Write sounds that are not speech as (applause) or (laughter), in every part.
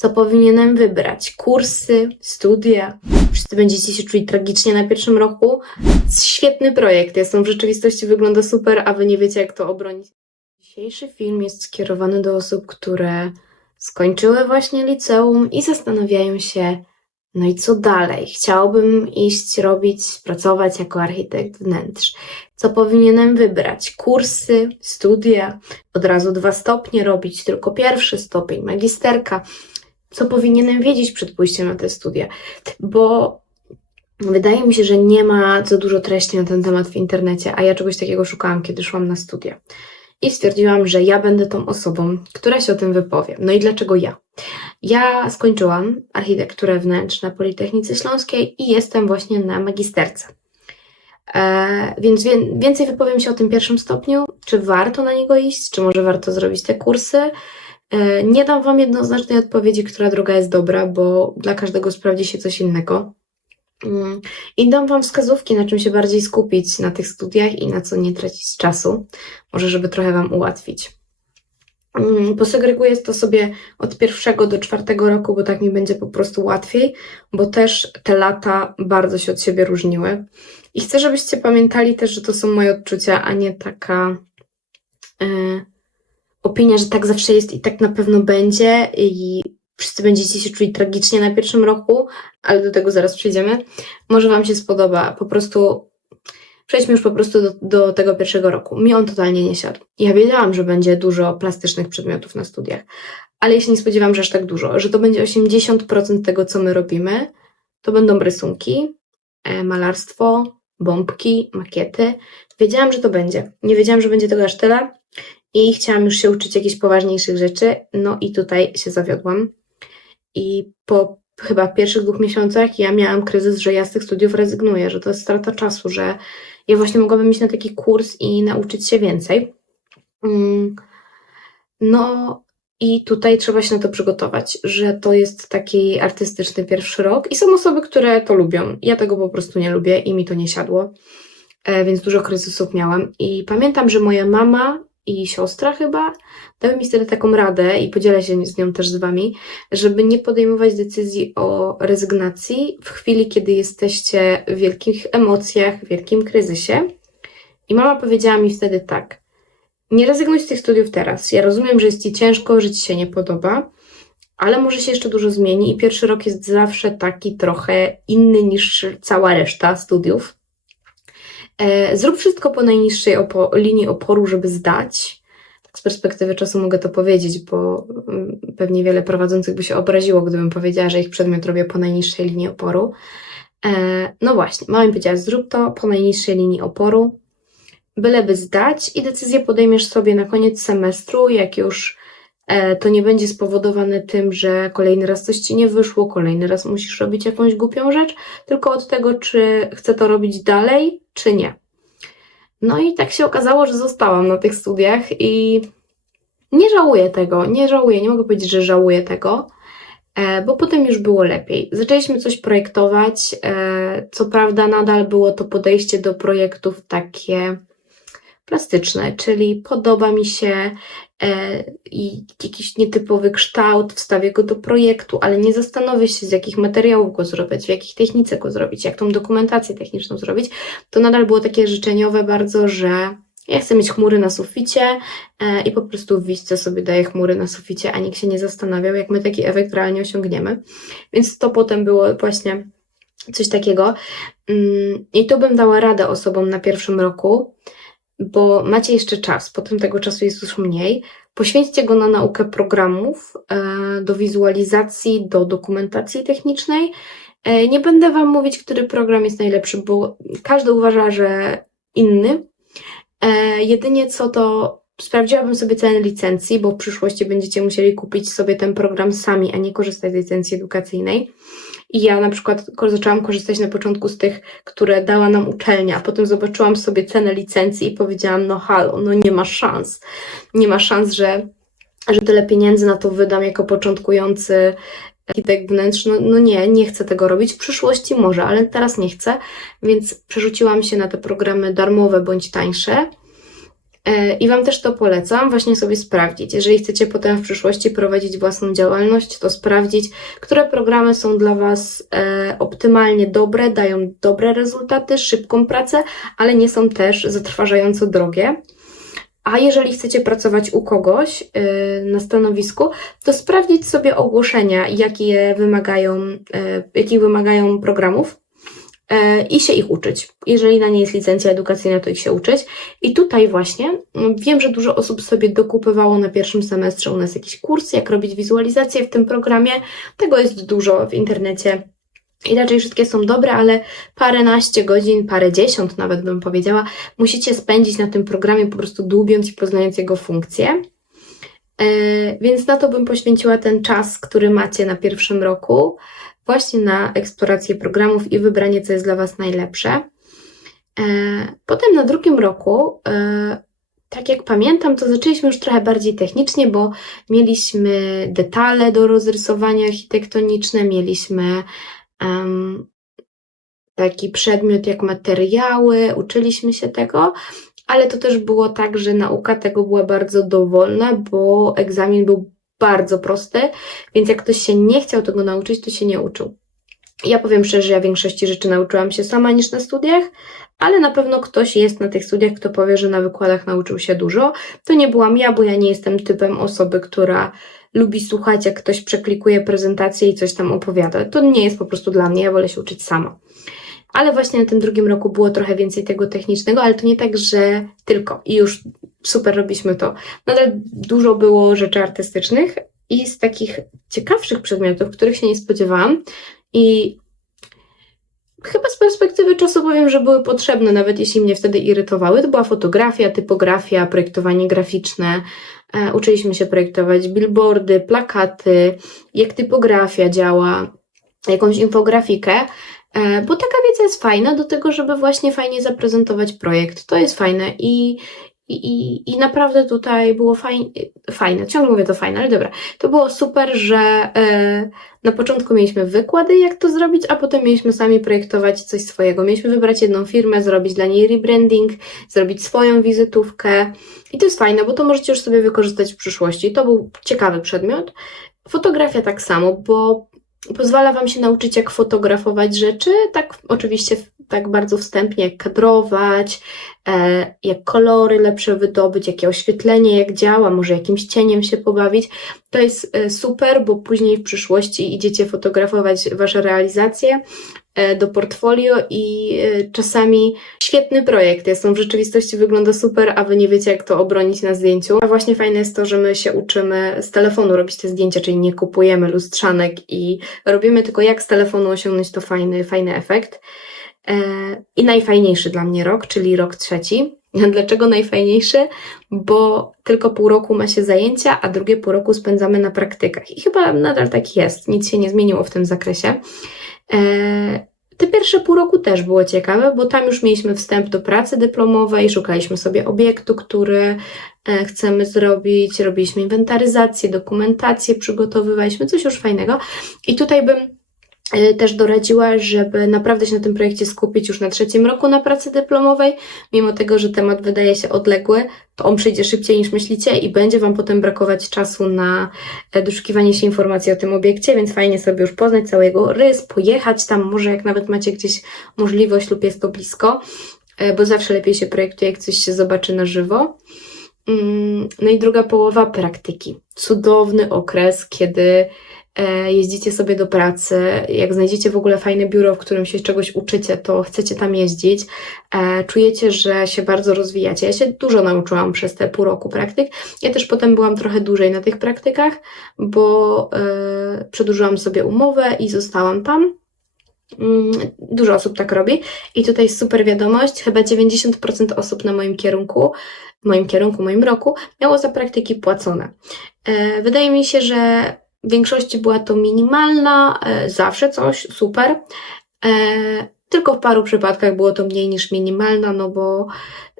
co powinienem wybrać. Kursy, studia. Wszyscy będziecie się czuli tragicznie na pierwszym roku. Świetny projekt jest, on w rzeczywistości wygląda super, a wy nie wiecie jak to obronić. Dzisiejszy film jest skierowany do osób, które skończyły właśnie liceum i zastanawiają się, no i co dalej? Chciałbym iść robić, pracować jako architekt wnętrz. Co powinienem wybrać? Kursy, studia, od razu dwa stopnie robić, tylko pierwszy stopień, magisterka. Co powinienem wiedzieć przed pójściem na te studia? Bo wydaje mi się, że nie ma za dużo treści na ten temat w internecie, a ja czegoś takiego szukałam, kiedy szłam na studia. I stwierdziłam, że ja będę tą osobą, która się o tym wypowie. No i dlaczego ja? Ja skończyłam architekturę wnętrz na Politechnice Śląskiej i jestem właśnie na magisterce. E, więc wie, więcej wypowiem się o tym pierwszym stopniu, czy warto na niego iść, czy może warto zrobić te kursy. E, nie dam Wam jednoznacznej odpowiedzi, która droga jest dobra, bo dla każdego sprawdzi się coś innego. Mm, I dam Wam wskazówki, na czym się bardziej skupić na tych studiach i na co nie tracić czasu, może żeby trochę Wam ułatwić. Mm, Posegreguję to sobie od pierwszego do czwartego roku, bo tak mi będzie po prostu łatwiej, bo też te lata bardzo się od siebie różniły. I chcę, żebyście pamiętali też, że to są moje odczucia, a nie taka e, opinia, że tak zawsze jest i tak na pewno będzie i wszyscy będziecie się czuli tragicznie na pierwszym roku, ale do tego zaraz przejdziemy. Może Wam się spodoba. Po prostu przejdźmy już po prostu do, do tego pierwszego roku. Mi on totalnie nie siadł. Ja wiedziałam, że będzie dużo plastycznych przedmiotów na studiach, ale ja się nie spodziewałam, że aż tak dużo, że to będzie 80% tego, co my robimy. To będą rysunki, e, malarstwo, bombki, makiety. Wiedziałam, że to będzie. Nie wiedziałam, że będzie tego aż tyle i chciałam już się uczyć jakichś poważniejszych rzeczy. No i tutaj się zawiodłam. I po chyba pierwszych dwóch miesiącach ja miałam kryzys, że ja z tych studiów rezygnuję, że to jest strata czasu, że ja właśnie mogłabym iść na taki kurs i nauczyć się więcej. Mm, No i tutaj trzeba się na to przygotować, że to jest taki artystyczny pierwszy rok i są osoby, które to lubią. Ja tego po prostu nie lubię i mi to nie siadło, e, więc dużo kryzysów miałam. I pamiętam, że moja mama i siostra chyba dały mi wtedy taką radę i podzielę się z nią też z Wami, żeby nie podejmować decyzji o rezygnacji w chwili, kiedy jesteście w wielkich emocjach, w wielkim kryzysie. I mama powiedziała mi wtedy tak: Nie rezygnuj z tych studiów teraz. Ja rozumiem, że jest Ci ciężko, że Ci się nie podoba, ale może się jeszcze dużo zmieni i pierwszy rok jest zawsze taki trochę inny niż cała reszta studiów. E, Zrób wszystko po najniższej opo- linii oporu, żeby zdać. Tak z perspektywy czasu mogę to powiedzieć, bo mm, pewnie wiele prowadzących by się obraziło, gdybym powiedziała, że ich przedmiot robię po najniższej linii oporu. E, No właśnie, mama mi powiedziała, zrób to po najniższej linii oporu, byleby zdać i decyzję podejmiesz sobie na koniec semestru, jak już e, to nie będzie spowodowane tym, że kolejny raz coś ci nie wyszło, kolejny raz musisz robić jakąś głupią rzecz, tylko od tego, czy chcę to robić dalej, czy nie. No i tak się okazało, że zostałam na tych studiach i nie żałuję tego, nie żałuję, nie mogę powiedzieć, że żałuję tego, e, bo potem już było lepiej. Zaczęliśmy coś projektować, e, co prawda nadal było to podejście do projektów takie plastyczne, czyli podoba mi się e, i jakiś nietypowy kształt, wstawię go do projektu, ale nie zastanowię się, z jakich materiałów go zrobić, w jakich technice go zrobić, jak tą dokumentację techniczną zrobić. To nadal było takie życzeniowe bardzo, że ja chcę mieć chmury na suficie e, i po prostu w Wisce sobie daję chmury na suficie, a nikt się nie zastanawiał, jak my taki efekt realnie osiągniemy. Więc to potem było właśnie coś takiego. Mm, I tu bym dała radę osobom na pierwszym roku, bo macie jeszcze czas, potem tego czasu jest już mniej. Poświęćcie go na naukę programów, e, do wizualizacji, do dokumentacji technicznej. E, Nie będę Wam mówić, który program jest najlepszy, bo każdy uważa, że inny. E, Jedynie co to sprawdziłabym sobie cenę licencji, bo w przyszłości będziecie musieli kupić sobie ten program sami, a nie korzystać z licencji edukacyjnej. I ja na przykład zaczęłam korzystać na początku z tych, które dała nam uczelnia, a potem zobaczyłam sobie cenę licencji i powiedziałam, no halo, no nie ma szans. Nie ma szans, że, że tyle pieniędzy na to wydam jako początkujący architekt wnętrz. No, no nie, nie chcę tego robić. W przyszłości może, ale teraz nie chcę, więc przerzuciłam się na te programy darmowe bądź tańsze. E, I Wam też to polecam, właśnie sobie sprawdzić. Jeżeli chcecie potem w przyszłości prowadzić własną działalność, to sprawdzić, które programy są dla Was e, optymalnie dobre, dają dobre rezultaty, szybką pracę, ale nie są też zatrważająco drogie. A jeżeli chcecie pracować u kogoś e, na stanowisku, to sprawdzić sobie ogłoszenia, jakie wymagają, e, jakich wymagają programów i się ich uczyć. Jeżeli na nie jest licencja edukacyjna, to ich się uczyć. I tutaj właśnie mm, wiem, że dużo osób sobie dokupywało na pierwszym semestrze u nas jakiś kurs, jak robić wizualizację w tym programie. Tego jest dużo w internecie. I raczej wszystkie są dobre, ale paręnaście godzin, parę dziesiąt nawet bym powiedziała, musicie spędzić na tym programie po prostu dłubiąc i poznając jego funkcje. E, więc na to bym poświęciła ten czas, który macie na pierwszym roku, właśnie na eksplorację programów i wybranie, co jest dla Was najlepsze. E, Potem na drugim roku, e, tak jak pamiętam, to zaczęliśmy już trochę bardziej technicznie, bo mieliśmy detale do rozrysowania architektoniczne, mieliśmy em, taki przedmiot jak materiały, uczyliśmy się tego, ale to też było tak, że nauka tego była bardzo dowolna, bo egzamin był bardzo prosty, więc jak ktoś się nie chciał tego nauczyć, to się nie uczył. Ja powiem szczerze, że ja większości rzeczy nauczyłam się sama niż na studiach, ale na pewno ktoś jest na tych studiach, kto powie, że na wykładach nauczył się dużo. To nie byłam ja, bo ja nie jestem typem osoby, która lubi słuchać, jak ktoś przeklikuje prezentację i coś tam opowiada. To nie jest po prostu dla mnie, ja wolę się uczyć sama. Ale właśnie na tym drugim roku było trochę więcej tego technicznego, ale to nie tak, że tylko i już super robiliśmy to. Nadal dużo było rzeczy artystycznych i z takich ciekawszych przedmiotów, których się nie spodziewałam i chyba z perspektywy czasu powiem, że były potrzebne, nawet jeśli mnie wtedy irytowały. To była fotografia, typografia, projektowanie graficzne. E, uczyliśmy się projektować billboardy, plakaty, jak typografia działa, jakąś infografikę. E, Bo taka wiedza jest fajna do tego, żeby właśnie fajnie zaprezentować projekt. To jest fajne i, i, i, naprawdę tutaj było fajne, fajne, ciągle mówię to fajne, ale dobra. To było super, że e, na początku mieliśmy wykłady, jak to zrobić, a potem mieliśmy sami projektować coś swojego. Mieliśmy wybrać jedną firmę, zrobić dla niej rebranding, zrobić swoją wizytówkę. I to jest fajne, bo to możecie już sobie wykorzystać w przyszłości. To był ciekawy przedmiot. Fotografia tak samo, bo pozwala Wam się nauczyć, jak fotografować rzeczy, tak oczywiście tak bardzo wstępnie, jak kadrować, e, jak kolory lepsze wydobyć, jakie oświetlenie, jak działa, może jakimś cieniem się pobawić. To jest e, super, bo później w przyszłości idziecie fotografować Wasze realizacje e, do portfolio i czasami świetny projekt jest, on w rzeczywistości wygląda super, a Wy nie wiecie, jak to obronić na zdjęciu. A właśnie fajne jest to, że my się uczymy z telefonu robić te zdjęcia, czyli nie kupujemy lustrzanek i robimy tylko jak z telefonu osiągnąć to fajny, fajny efekt. E, I najfajniejszy dla mnie rok, czyli rok trzeci. (laughs) Dlaczego najfajniejszy? Bo tylko pół roku ma się zajęcia, a drugie pół roku spędzamy na praktykach. I chyba nadal tak jest, nic się nie zmieniło w tym zakresie. E, te pierwsze pół roku też było ciekawe, bo tam już mieliśmy wstęp do pracy dyplomowej, szukaliśmy sobie obiektu, który e, chcemy zrobić, robiliśmy inwentaryzację, dokumentację, przygotowywaliśmy coś już fajnego. I tutaj bym też doradziła, żeby naprawdę się na tym projekcie skupić już na trzecim roku na pracy dyplomowej, mimo tego, że temat wydaje się odległy, to on przyjdzie szybciej niż myślicie i będzie Wam potem brakować czasu na e, doszukiwanie się informacji o tym obiekcie, więc fajnie sobie już poznać cały jego rys, pojechać tam, może jak nawet macie gdzieś możliwość lub jest to blisko, e, bo zawsze lepiej się projektuje, jak coś się zobaczy na żywo. Mm, No i druga połowa praktyki. Cudowny okres, kiedy jeździcie sobie do pracy, jak znajdziecie w ogóle fajne biuro, w którym się czegoś uczycie, to chcecie tam jeździć, e, czujecie, że się bardzo rozwijacie. Ja się dużo nauczyłam przez te pół roku praktyk. Ja też potem byłam trochę dłużej na tych praktykach, bo e, przedłużyłam sobie umowę i zostałam tam. Mm, Dużo osób tak robi. I tutaj super wiadomość, chyba 90% osób na moim kierunku, moim kierunku, moim roku, miało za praktyki płacone. E, Wydaje mi się, że w większości była to minimalna, e, zawsze coś, super. E, Tylko w paru przypadkach było to mniej niż minimalna, no bo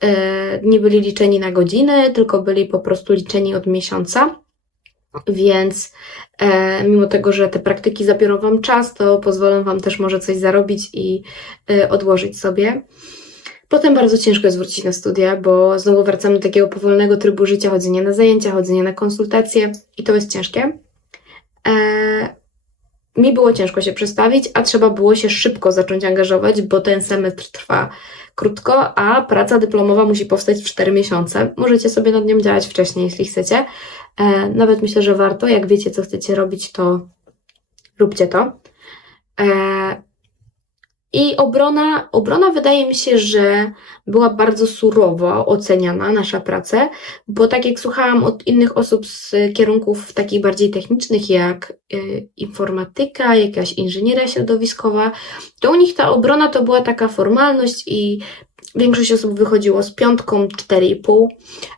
e, nie byli liczeni na godziny, tylko byli po prostu liczeni od miesiąca. Więc e, mimo tego, że te praktyki zabiorą Wam czas, to pozwolą Wam też może coś zarobić i e, odłożyć sobie. Potem bardzo ciężko jest wrócić na studia, bo znowu wracamy do takiego powolnego trybu życia, chodzenia na zajęcia, chodzenia na konsultacje i to jest ciężkie. Eee, mi było ciężko się przestawić, a trzeba było się szybko zacząć angażować, bo ten semestr trwa krótko, a praca dyplomowa musi powstać w 4 miesiące. Możecie sobie nad nią działać wcześniej, jeśli chcecie. E, nawet myślę, że warto. Jak wiecie, co chcecie robić, to róbcie to. E, I obrona, obrona wydaje mi się, że była bardzo surowo oceniana, nasza praca, bo tak jak słuchałam od innych osób z kierunków takich bardziej technicznych, jak y, informatyka, jakaś inżynieria środowiskowa, to u nich ta obrona to była taka formalność i większość osób wychodziło z piątką 4,5,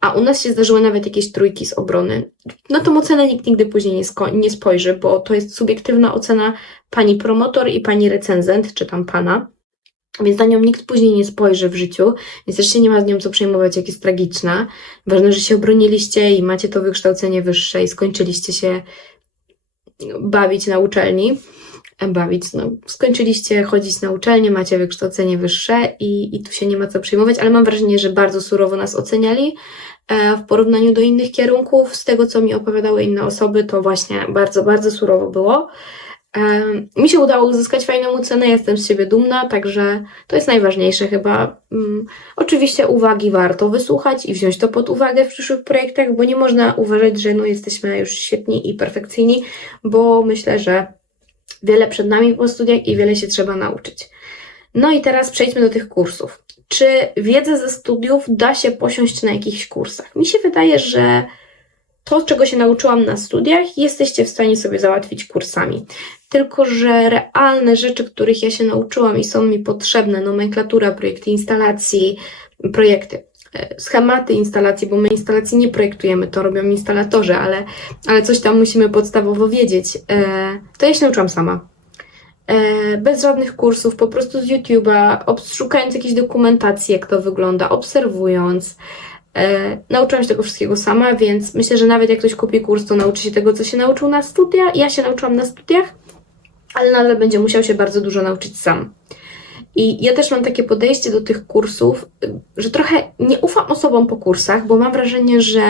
a u nas się zdarzyły nawet jakieś trójki z obrony. No tą ocenę nikt nigdy później nie, sko- nie spojrzy, bo to jest subiektywna ocena pani promotor i pani recenzent, czy tam pana. Więc na nią nikt później nie spojrzy w życiu, więc też się nie ma z nią co przejmować, jak jest tragiczna. Ważne, że się obroniliście i macie to wykształcenie wyższe i skończyliście się bawić na uczelni. E, Bawić, no, skończyliście chodzić na uczelnię, macie wykształcenie wyższe i, i tu się nie ma co przejmować, ale mam wrażenie, że bardzo surowo nas oceniali e, w porównaniu do innych kierunków. Z tego, co mi opowiadały inne osoby, to właśnie bardzo, bardzo surowo było. Em, Mi się udało uzyskać fajną cenę, jestem z siebie dumna, także to jest najważniejsze chyba. Mm, Oczywiście uwagi warto wysłuchać i wziąć to pod uwagę w przyszłych projektach, bo nie można uważać, że no jesteśmy już świetni i perfekcyjni, bo myślę, że wiele przed nami po studiach i wiele się trzeba nauczyć. No i teraz przejdźmy do tych kursów. Czy wiedzę ze studiów da się posiąść na jakichś kursach? Mi się wydaje, że to, czego się nauczyłam na studiach, jesteście w stanie sobie załatwić kursami. Tylko, że realne rzeczy, których ja się nauczyłam i są mi potrzebne, nomenklatura, projekty instalacji, projekty, schematy instalacji, bo my instalacji nie projektujemy, to robią instalatorzy, ale, ale coś tam musimy podstawowo wiedzieć. E, To ja się nauczyłam sama. E, Bez żadnych kursów, po prostu z YouTube'a, szukając jakiejś dokumentacji, jak to wygląda, obserwując. E, nauczyłam się tego wszystkiego sama, więc myślę, że nawet jak ktoś kupi kurs, to nauczy się tego, co się nauczył na studia. Ja się nauczyłam na studiach, ale nadal będzie musiał się bardzo dużo nauczyć sam. I ja też mam takie podejście do tych kursów, że trochę nie ufam osobom po kursach, bo mam wrażenie, że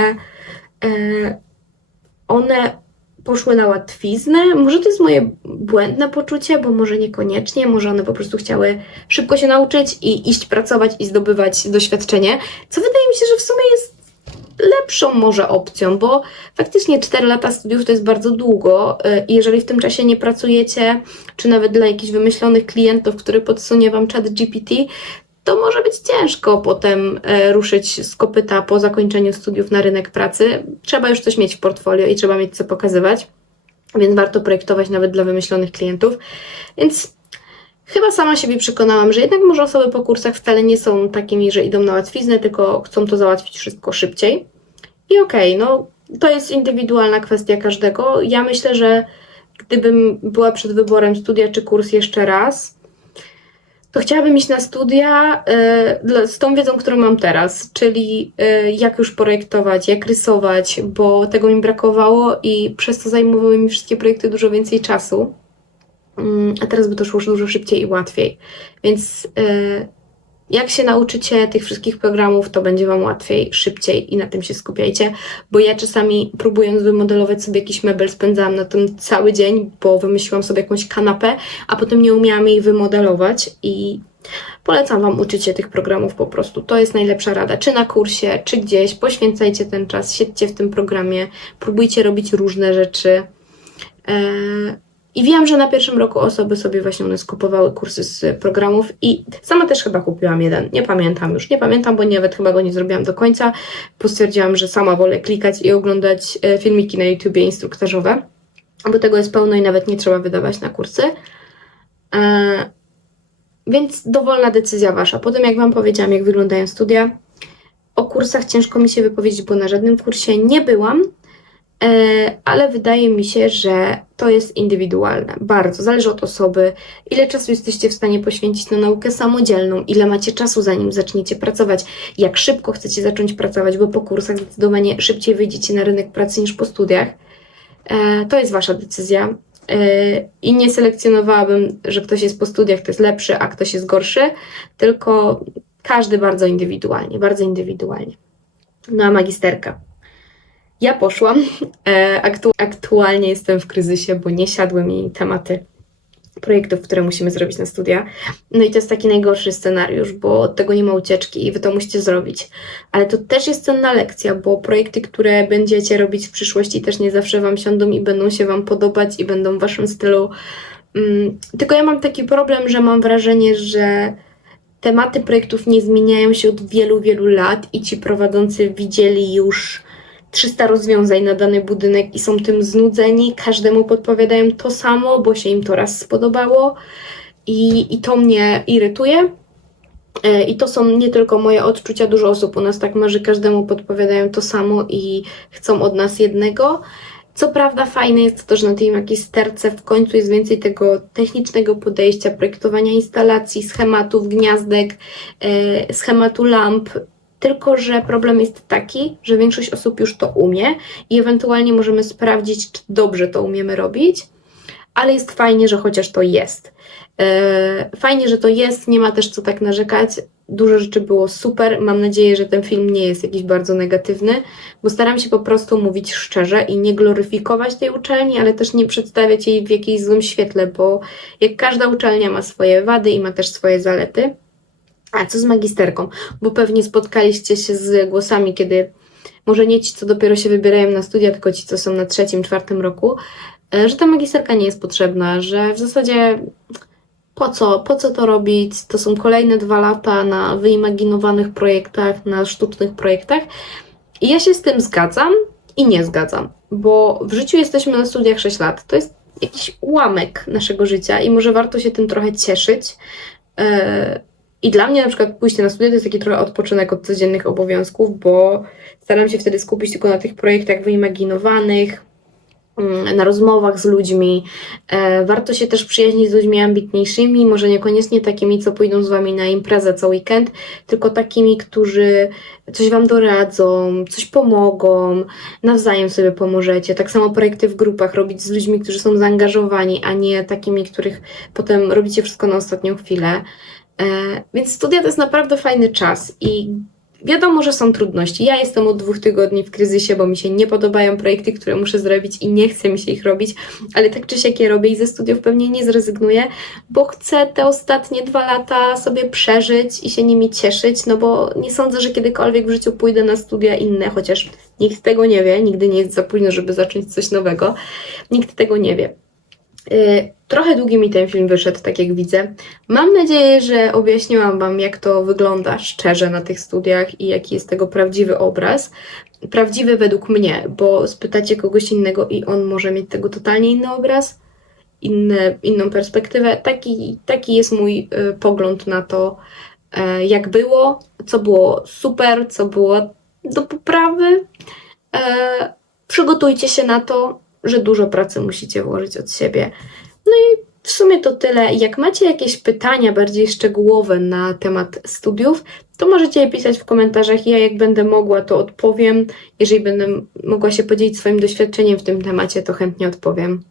e, one poszły na łatwiznę. Może to jest moje błędne poczucie, bo może niekoniecznie, może one po prostu chciały szybko się nauczyć i iść pracować i zdobywać doświadczenie, co wydaje mi się, że w sumie jest lepszą może opcją, bo faktycznie 4 lata studiów to jest bardzo długo y, i jeżeli w tym czasie nie pracujecie, czy nawet dla jakichś wymyślonych klientów, który podsunie Wam chat GPT, to może być ciężko potem e, ruszyć z kopyta po zakończeniu studiów na rynek pracy. Trzeba już coś mieć w portfolio i trzeba mieć co pokazywać, więc warto projektować nawet dla wymyślonych klientów. Więc chyba sama siebie przekonałam, że jednak może osoby po kursach wcale nie są takimi, że idą na łatwiznę, tylko chcą to załatwić wszystko szybciej. I okej, no to jest indywidualna kwestia każdego. Ja myślę, że gdybym była przed wyborem studia czy kurs jeszcze raz, to chciałabym iść na studia dla- z tą wiedzą, którą mam teraz, czyli e, jak już projektować, jak rysować, bo tego mi brakowało i przez to zajmowały mi wszystkie projekty dużo więcej czasu. Mm, A teraz by to szło już dużo szybciej i łatwiej. Więc e, jak się nauczycie tych wszystkich programów, to będzie Wam łatwiej, szybciej i na tym się skupiajcie, bo ja czasami próbując wymodelować sobie jakiś mebel, spędzałam na tym cały dzień, bo wymyśliłam sobie jakąś kanapę, a potem nie umiałam jej wymodelować i polecam Wam uczyć się tych programów po prostu. To jest najlepsza rada, czy na kursie, czy gdzieś, poświęcajcie ten czas, siedźcie w tym programie, próbujcie robić różne rzeczy. Eee, i wiem, że na pierwszym roku osoby sobie właśnie u nas kupowały kursy z programów i sama też chyba kupiłam jeden. Nie pamiętam już, nie pamiętam, bo nawet chyba go nie zrobiłam do końca. Bo stwierdziłam, że sama wolę klikać i oglądać e, filmiki na YouTubie instruktażowe, bo tego jest pełno i nawet nie trzeba wydawać na kursy. E, więc dowolna decyzja wasza. Potem, jak Wam powiedziałam, jak wyglądają studia, o kursach ciężko mi się wypowiedzieć, bo na żadnym kursie nie byłam, ale wydaje mi się, że to jest indywidualne. Bardzo zależy od osoby, ile czasu jesteście w stanie poświęcić na naukę samodzielną, ile macie czasu, zanim zaczniecie pracować, jak szybko chcecie zacząć pracować, bo po kursach zdecydowanie szybciej wyjdziecie na rynek pracy niż po studiach. E, To jest wasza decyzja. E, I nie selekcjonowałabym, że ktoś jest po studiach, to jest lepszy, a ktoś jest gorszy, tylko Każdy bardzo indywidualnie, bardzo indywidualnie. No a magisterka. Ja poszłam. E, aktu- aktualnie jestem w kryzysie, bo nie siadły mi tematy projektów, które musimy zrobić na studia. No i to jest taki najgorszy scenariusz, bo od tego nie ma ucieczki i wy to musicie zrobić. Ale to też jest cenna lekcja, bo projekty, które będziecie robić w przyszłości, też nie zawsze wam siądą i będą się wam podobać i będą w waszym stylu. Mm, tylko ja mam taki problem, że mam wrażenie, że tematy projektów nie zmieniają się od wielu, wielu lat i ci prowadzący widzieli już 300 rozwiązań na dany budynek i są tym znudzeni. Każdemu podpowiadają to samo, bo się im to raz spodobało i, i to mnie irytuje. E, I to są nie tylko moje odczucia, dużo osób u nas tak ma, że każdemu podpowiadają to samo i chcą od nas jednego. Co prawda fajne jest to, że na tej magisterce w końcu jest więcej tego technicznego podejścia, projektowania instalacji, schematów gniazdek, e, schematu lamp, tylko że problem jest taki, że większość osób już to umie i ewentualnie możemy sprawdzić, czy dobrze to umiemy robić, ale jest fajnie, że chociaż to jest. E, Fajnie, że to jest, nie ma też co tak narzekać. Dużo rzeczy było super. Mam nadzieję, że ten film nie jest jakiś bardzo negatywny, bo staram się po prostu mówić szczerze i nie gloryfikować tej uczelni, ale też nie przedstawiać jej w jakimś złym świetle, bo jak każda uczelnia ma swoje wady i ma też swoje zalety. A co z magisterką? Bo pewnie spotkaliście się z głosami, kiedy może nie ci, co dopiero się wybierają na studia, tylko ci, co są na trzecim, czwartym roku, e, że ta magisterka nie jest potrzebna, że w zasadzie po co, po co to robić? To są kolejne dwa lata na wyimaginowanych projektach, na sztucznych projektach. I ja się z tym zgadzam i nie zgadzam, bo w życiu jesteśmy na studiach 6 lat. To jest jakiś ułamek naszego życia i może warto się tym trochę cieszyć. E, I dla mnie na przykład pójście na studia to jest taki trochę odpoczynek od codziennych obowiązków, bo staram się wtedy skupić tylko na tych projektach wyimaginowanych, mm, na rozmowach z ludźmi. E, Warto się też przyjaźnić z ludźmi ambitniejszymi, może niekoniecznie takimi, co pójdą z wami na imprezę co weekend, tylko takimi, którzy coś wam doradzą, coś pomogą, nawzajem sobie pomożecie. Tak samo projekty w grupach robić z ludźmi, którzy są zaangażowani, a nie takimi, których potem robicie wszystko na ostatnią chwilę. E, Więc studia to jest naprawdę fajny czas i wiadomo, że są trudności. Ja jestem od dwóch tygodni w kryzysie, bo mi się nie podobają projekty, które muszę zrobić i nie chce mi się ich robić, ale tak czy siak je robię i ze studiów pewnie nie zrezygnuję, bo chcę te ostatnie dwa lata sobie przeżyć i się nimi cieszyć, no bo nie sądzę, że kiedykolwiek w życiu pójdę na studia inne, chociaż nikt tego nie wie, nigdy nie jest za późno, żeby zacząć coś nowego. Nikt tego nie wie. Y, Trochę długi mi ten film wyszedł, tak jak widzę. Mam nadzieję, że objaśniłam Wam, jak to wygląda szczerze na tych studiach i jaki jest tego prawdziwy obraz. Prawdziwy według mnie, bo spytacie kogoś innego i on może mieć tego totalnie inny obraz, inne, inną perspektywę. Taki, taki jest mój y, pogląd na to, e, jak było, co było super, co było do poprawy. E, przygotujcie się na to, że dużo pracy musicie włożyć od siebie. No i w sumie to tyle. Jak macie jakieś pytania bardziej szczegółowe na temat studiów, to możecie je pisać w komentarzach. Ja jak będę mogła, to odpowiem. Jeżeli będę mogła się podzielić swoim doświadczeniem w tym temacie, to chętnie odpowiem.